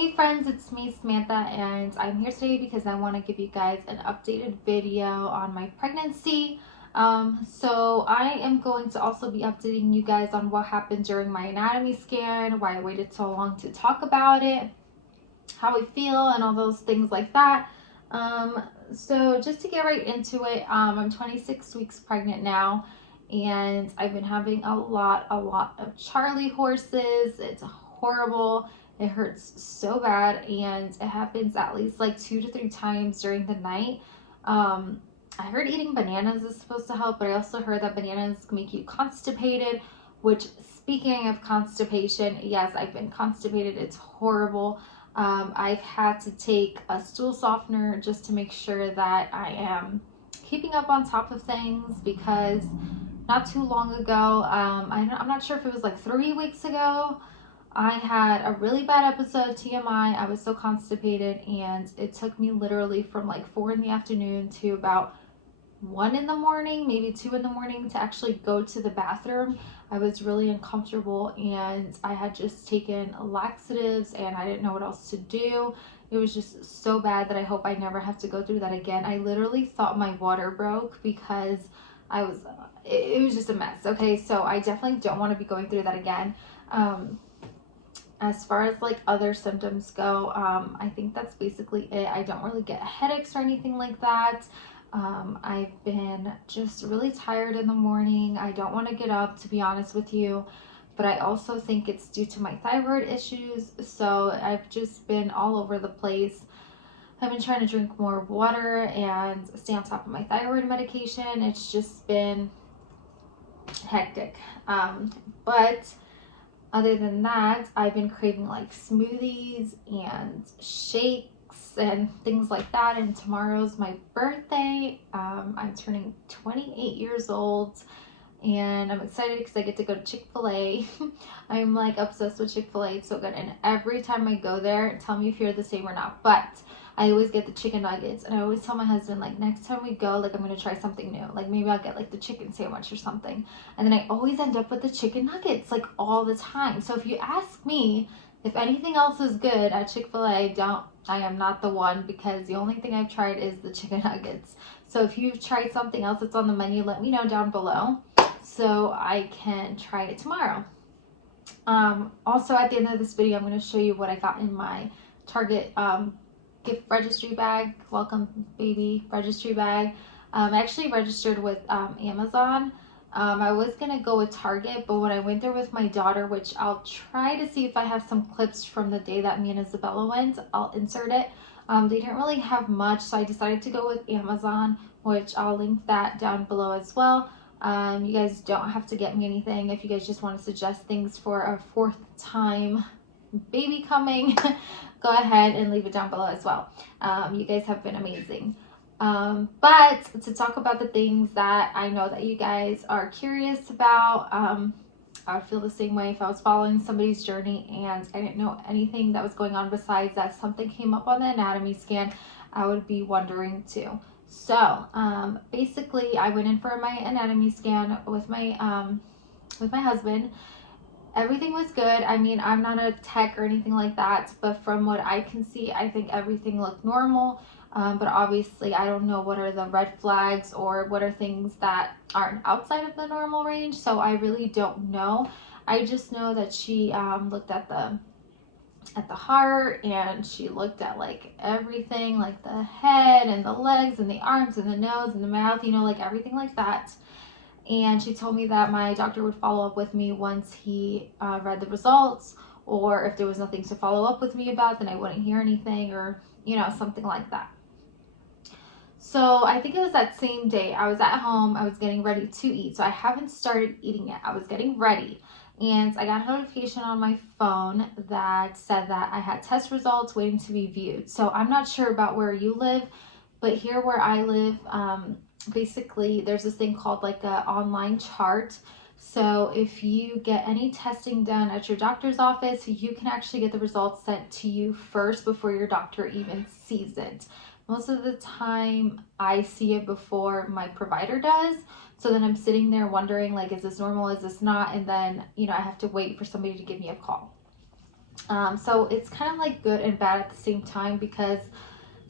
Hey friends, it's me Samantha, and I'm here today because I want to give you guys an updated video on my pregnancy. So I am going to also be updating you guys on what happened during my anatomy scan, why I waited so long to talk about it, how I feel, and all those things like that. So just to get right into it, I'm 26 weeks pregnant now, and I've been having a lot of Charlie horses. It's horrible. It hurts so bad, and it happens at least like 2 to 3 times during the night. I heard eating bananas is supposed to help, but I also heard that bananas make you constipated, which, speaking of constipation, yes, I've been constipated. It's horrible. I've had to take a stool softener just to make sure that I am keeping up on top of things, because not too long ago, I'm not sure if it was like 3 weeks ago, I had a really bad episode of TMI. I was so constipated, and it took me literally from like 4 in the afternoon to about 1 in the morning, maybe 2 in the morning, to actually go to the bathroom. I was really uncomfortable, and I had just taken laxatives and I didn't know what else to do. It was just so bad that I hope I never have to go through that again. I literally thought my water broke because it was just a mess. Okay, so I definitely don't want to be going through that again. As far as like other symptoms go, I think that's basically it. I don't really get headaches or anything like that. I've been just really tired in the morning. I don't want to get up, to be honest with you, but I also think it's due to my thyroid issues. So I've just been all over the place. I've been trying to drink more water and stay on top of my thyroid medication. It's just been hectic. But other than that, I've been craving like smoothies and shakes and things like that. And tomorrow's my birthday. I'm turning 28 years old, and I'm excited because I get to go to Chick-fil-A. I'm like obsessed with Chick-fil-A. It's so good. And every time I go there, tell me if you're the same or not, but I always get the chicken nuggets, and I always tell my husband, like, next time we go, like, I'm gonna try something new. Like, maybe I'll get like the chicken sandwich or something. And then I always end up with the chicken nuggets, like, all the time. So if you ask me if anything else is good at Chick-fil-A, I am not the one, because the only thing I've tried is the chicken nuggets. So if you've tried something else that's on the menu, let me know down below so I can try it tomorrow. Also, at the end of this video, I'm going to show you what I got in my Target gift registry bag. Welcome baby registry bag. I actually registered with Amazon. I was going to go with Target, but when I went there with my daughter, which I'll try to see if I have some clips from the day that me and Isabella went, I'll insert it. They didn't really have much, so I decided to go with Amazon, which I'll link that down below as well. You guys don't have to get me anything. If you guys just want to suggest things for a 4th time baby coming, go ahead and leave it down below as well. You guys have been amazing. But to talk about the things that I know that you guys are curious about, I would feel the same way if I was following somebody's journey and I didn't know anything that was going on besides that something came up on the anatomy scan. I would be wondering too. So basically, I went in for my anatomy scan with my husband. Everything was good. I mean, I'm not a tech or anything like that, but from what I can see, I think everything looked normal. But obviously, I don't know what are the red flags or what are things that aren't outside of the normal range. So I really don't know. I just know that she looked at the heart, and she looked at like everything, like the head and the legs and the arms and the nose and the mouth, you know, like everything like that. And she told me that my doctor would follow up with me once he read the results, or if there was nothing to follow up with me about, then I wouldn't hear anything, or, you know, something like that. So I think it was that same day. I was at home. I was getting ready to eat. So I haven't started eating yet. I was getting ready. And I got a notification on my phone that said that I had test results waiting to be viewed. So I'm not sure about where you live, but here where I live, basically there's this thing called like an online chart. So if you get any testing done at your doctor's office, you can actually get the results sent to you first before your doctor even sees it. Most of the time I see it before my provider does. So then I'm sitting there wondering, like, is this normal? Is this not? And then, you know, I have to wait for somebody to give me a call. So it's kind of like good and bad at the same time, because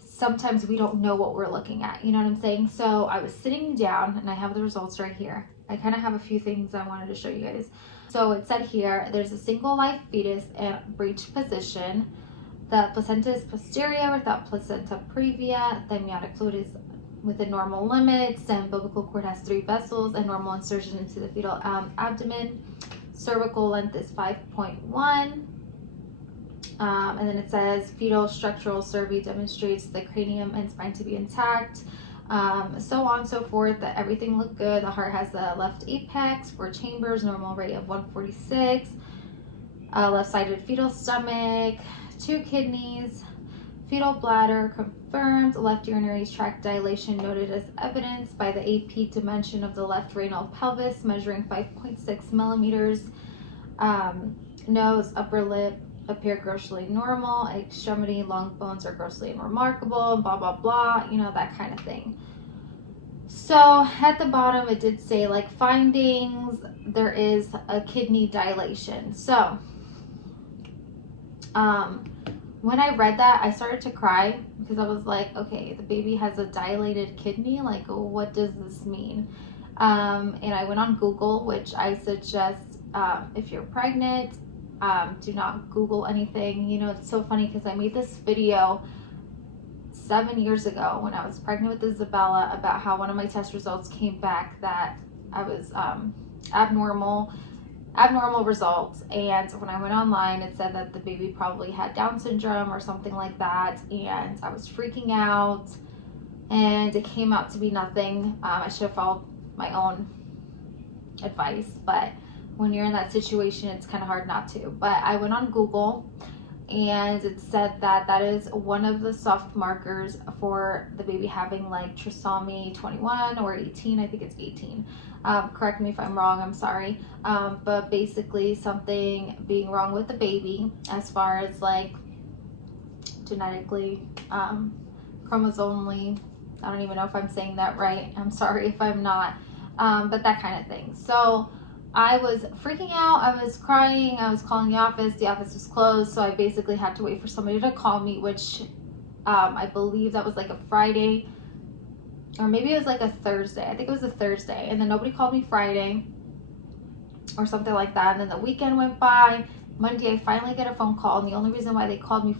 sometimes we don't know what we're looking at. You know what I'm saying? So I was sitting down and I have the results right here. I kind of have a few things I wanted to show you guys. So it said here, there's a single live fetus in breech position. The placenta is posterior without placenta previa. The amniotic fluid is within normal limits, and umbilical cord has 3 vessels and normal insertion into the fetal abdomen. Cervical length is 5.1. And then it says fetal structural survey demonstrates the cranium and spine to be intact. So on and so forth, that everything looked good. The heart has the left apex, 4 chambers, normal rate of 146. Left-sided fetal stomach, 2 kidneys, fetal bladder confirmed, left urinary tract dilation noted as evidenced by the AP dimension of the left renal pelvis measuring 5.6 millimeters. Nose, upper lip appear grossly normal, extremity, long bones are grossly unremarkable, blah, blah, blah, you know, that kind of thing. So at the bottom, it did say like findings, there is a kidney dilation. So when I read that, I started to cry, because I was like, okay, the baby has a dilated kidney. Like, what does this mean? And I went on Google, which I suggest if you're pregnant, do not Google anything. You know, it's so funny because I made this video 7 years ago when I was pregnant with Isabella about how one of my test results came back that I was abnormal results, and when I went online it said that the baby probably had Down syndrome or something like that, and I was freaking out, and it came out to be nothing. I should have followed my own advice, but when you're in that situation it's kind of hard not to. But I went on Google and it said that that is one of the soft markers for the baby having like trisomy 21 or 18. I think it's 18. Correct me if I'm wrong, I'm sorry. But basically something being wrong with the baby as far as like genetically, chromosomally. I don't even know if I'm saying that right. I'm sorry if I'm not. But that kind of thing. So I was freaking out, I was crying, I was calling the office was closed, so I basically had to wait for somebody to call me, which I believe that was like a Friday, or maybe it was like a Thursday. I think it was a Thursday, and then nobody called me Friday or something like that, and then the weekend went by. Monday I finally get a phone call, and the only reason why they called me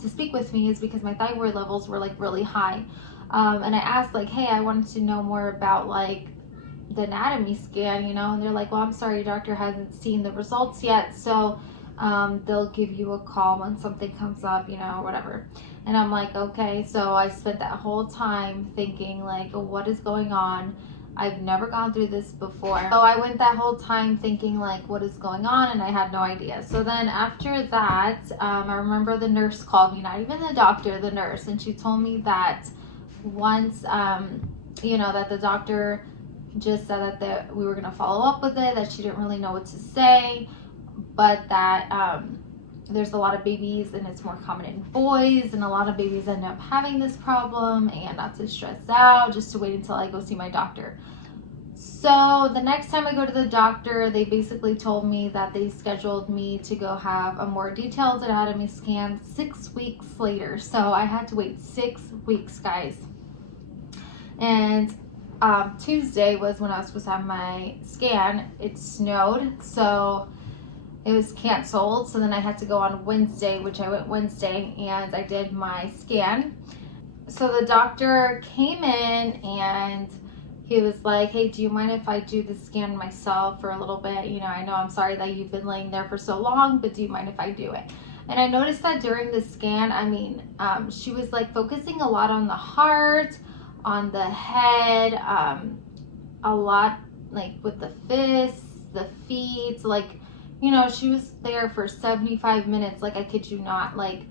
to speak with me is because my thyroid levels were like really high. And I asked like, hey, I wanted to know more about like the anatomy scan, you know, and they're like, well, I'm sorry, doctor hasn't seen the results yet, so they'll give you a call when something comes up, you know, whatever. And I'm like, okay. So I spent that whole time thinking like, what is going on? I've never gone through this before. So I went that whole time thinking like, what is going on? And I had no idea. So then after that, I remember the nurse called me, not even the doctor, the nurse, and she told me that once, you know, that the doctor just said that we were going to follow up with it, that she didn't really know what to say, but that there's a lot of babies and it's more common in boys, and a lot of babies end up having this problem, and not to stress out, just to wait until I go see my doctor. So the next time I go to the doctor, they basically told me that they scheduled me to go have a more detailed anatomy scan 6 weeks later. So I had to wait 6 weeks, guys. And Tuesday was when I was supposed to have my scan. It snowed, so it was canceled. So then I had to go on Wednesday, which I went Wednesday, and I did my scan. So the doctor came in and he was like, hey, do you mind if I do the scan myself for a little bit? You know, I know, I'm sorry that you've been laying there for so long, but do you mind if I do it? And I noticed that during the scan, I mean, she was like focusing a lot on the heart, on the head, a lot like with the fists, the feet, like, you know, she was there for 75 minutes. Like, I kid you not, like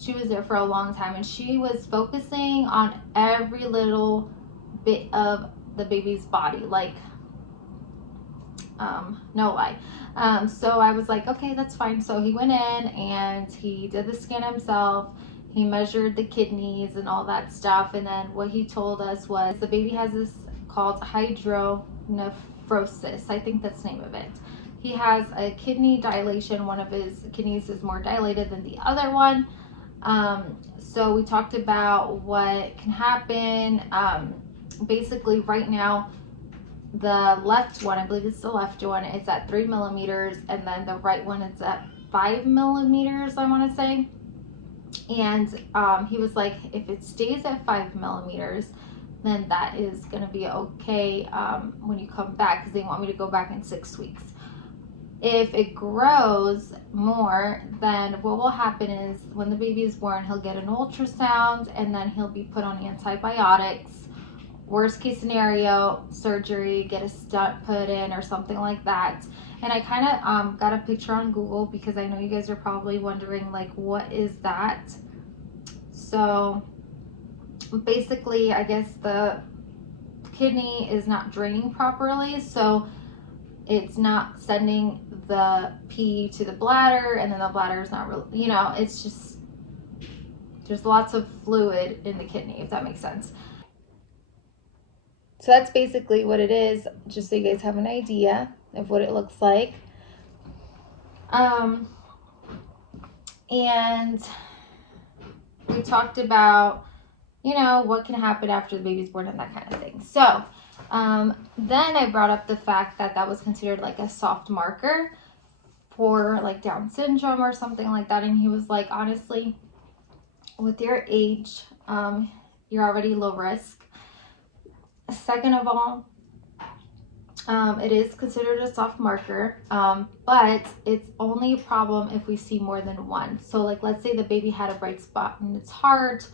she was there for a long time, and she was focusing on every little bit of the baby's body, like, no lie. So I was like, okay, that's fine. So he went in and he did the scan himself. He measured the kidneys and all that stuff. And then what he told us was the baby has this called hydronephrosis. I think that's the name of it. he has a kidney dilation. One of his kidneys is more dilated than the other one. So we talked about what can happen. Basically, right now, the left one, I believe it's the left one, it's at 3 millimeters, and then the right one is at 5 millimeters, I want to say. And he was like, if it stays at 5 millimeters, then that is going to be okay when you come back, because they want me to go back in 6 weeks. If it grows more, then what will happen is when the baby is born, he'll get an ultrasound, and then he'll be put on antibiotics. Worst case scenario, surgery, get a stent put in or something like that. And I kind of got a picture on Google, because I know you guys are probably wondering, like, what is that? So basically, I guess the kidney is not draining properly, so it's not sending the pee to the bladder, and then the bladder is not really, you know, it's just, there's lots of fluid in the kidney, if that makes sense. So that's basically what it is, just so you guys have an idea of what it looks like. And we talked about, you know, what can happen after the baby's born and that kind of thing. So then I brought up the fact that that was considered like a soft marker for like Down syndrome or something like that. And he was like, honestly, with your age, you're already low risk. Second of all, it is considered a soft marker, but it's only a problem if we see more than one. So like, let's say the baby had a bright spot in its heart,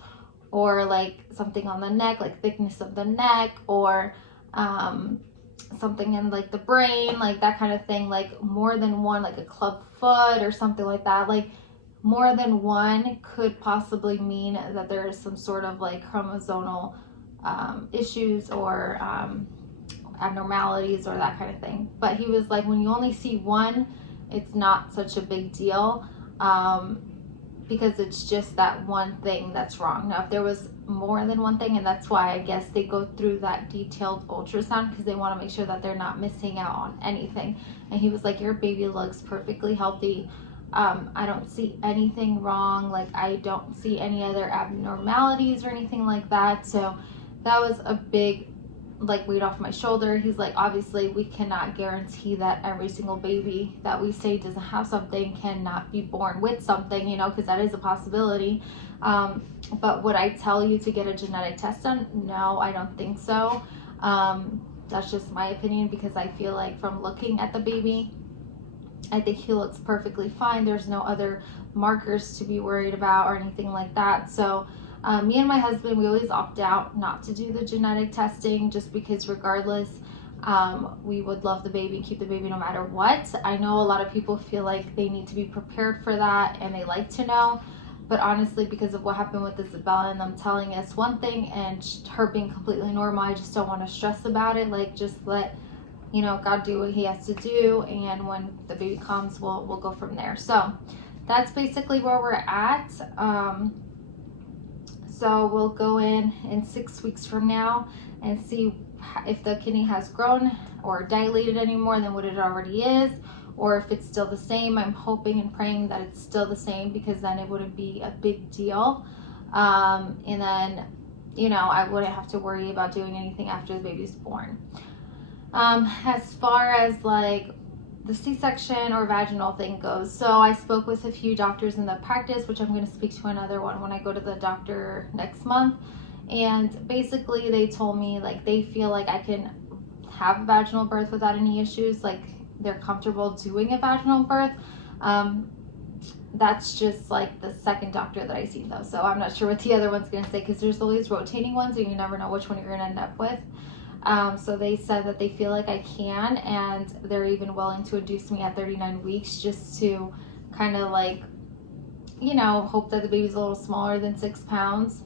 or like something on the neck, like thickness of the neck, or something in like the brain, like that kind of thing, like more than one, like a club foot or something like that. Like more than one could possibly mean that there is some sort of like chromosomal issues or abnormalities or that kind of thing. But he was like, when you only see one, it's not such a big deal, because it's just that one thing that's wrong. Now, if there was more than one thing, and that's why I guess they go through that detailed ultrasound, because they want to make sure that they're not missing out on anything. And he was like, your baby looks perfectly healthy. I don't see anything wrong. Like, I don't see any other abnormalities or anything like that. So that was a big like weight off my shoulder. He's like, obviously we cannot guarantee that every single baby that we say doesn't have something cannot be born with something, you know, because that is a possibility. But would I tell you to get a genetic test done? No, I don't think so. That's just my opinion, because I feel like from looking at the baby, I think he looks perfectly fine. There's no other markers to be worried about or anything like that. So me and my husband, we always opt out not to do the genetic testing, just because regardless, we would love the baby, keep the baby no matter what. I know a lot of people feel like they need to be prepared for that, and they like to know. But honestly, because of what happened with Isabella and them telling us one thing and her being completely normal, I just don't want to stress about it. Like, just let, you know, God do what he has to do, and when the baby comes, we'll go from there. So that's basically where we're at. So we'll go in 6 weeks from now and see if the kidney has grown or dilated any more than what it already is, or if it's still the same. I'm hoping and praying that it's still the same, because then it wouldn't be a big deal. And then, you know, I wouldn't have to worry about doing anything after the baby's born. As far as like the C-section or vaginal thing goes, so I spoke with a few doctors in the practice, which I'm going to speak to another one when I go to the doctor next month. And basically they told me like they feel like I can have a vaginal birth without any issues. Like, they're comfortable doing a vaginal birth. That's just like the second doctor that I see though, so I'm not sure what the other one's going to say, because there's always rotating ones and you never know which one you're going to end up with. So they said that they feel like I can, and they're even willing to induce me at 39 weeks just to kind of like, you know, hope that the baby's a little smaller than 6 pounds.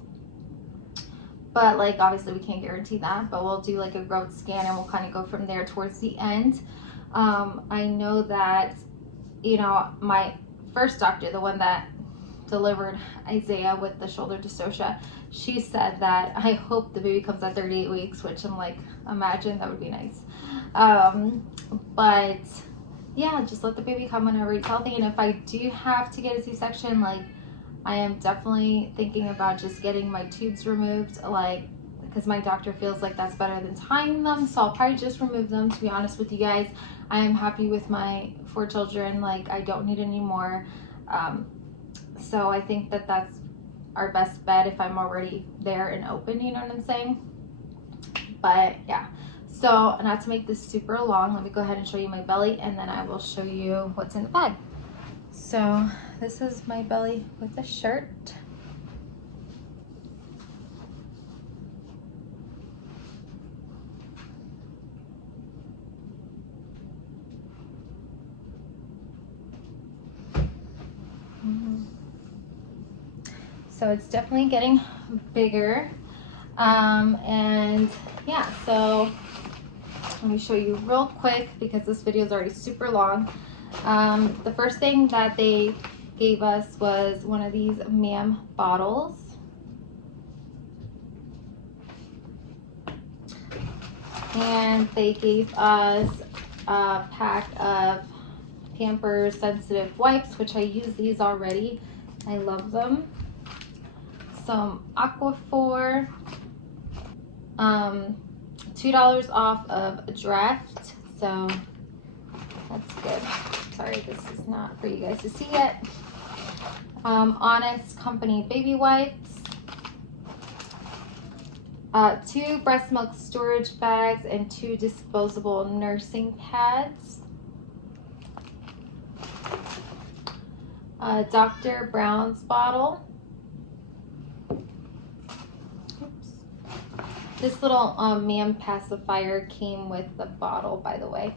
But like, obviously we can't guarantee that, but we'll do like a growth scan and we'll kind of go from there towards the end. I know that, you know, my first doctor, the one that delivered Isaiah with the shoulder dystocia, she said that I hope the baby comes at 38 weeks, which I'm like, imagine, that would be nice. But yeah, just let the baby come whenever he's healthy. And if I do have to get a C-section, like, I am definitely thinking about just getting my tubes removed, like, because my doctor feels like that's better than tying them. So I'll probably just remove them, to be honest with you guys. I am happy with my 4 children. Like, I don't need any more. So I think that that's our best bet if I'm already there and open, you know what I'm saying? But yeah, so not to make this super long, let me go ahead and show you my belly, and then I will show you what's in the bag. So this is my belly with a shirt. So it's definitely getting bigger. And yeah, so let me show you real quick because this video is already super long. The first thing that they gave us was one of these MAM bottles. And they gave us a pack of Pampers Sensitive Wipes, which I use these already. I love them. Some Aquaphor, $2 off of a draft, so that's good. Sorry, this is not for you guys to see yet. Honest Company baby wipes, 2 breast milk storage bags, and 2 disposable nursing pads. Dr. Brown's bottle. This little MAM pacifier came with the bottle, by the way.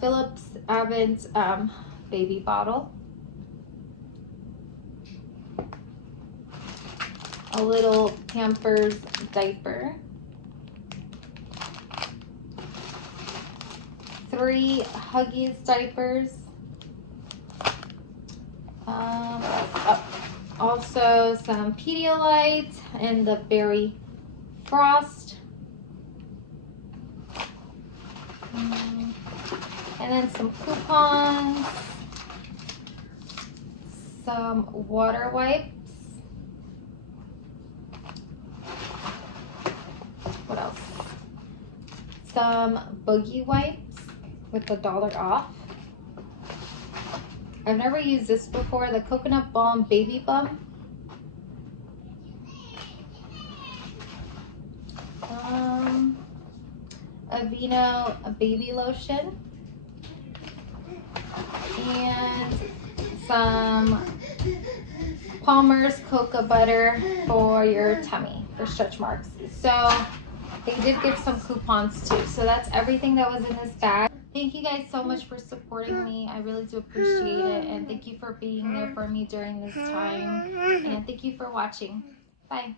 Philips Avent baby bottle. A little Pampers diaper. 3 Huggies diapers. Also some Pedialyte and the Berry Frost. And then some coupons, some water wipes. What else? Some boogie wipes with $1 off. I've never used this before, the Coconut Balm Baby Bum. Aveeno baby lotion. And some Palmer's cocoa butter for your tummy, for stretch marks. So they did give some coupons too. So that's everything that was in this bag. Thank you guys so much for supporting me. I really do appreciate it. And thank you for being there for me during this time. And thank you for watching. Bye.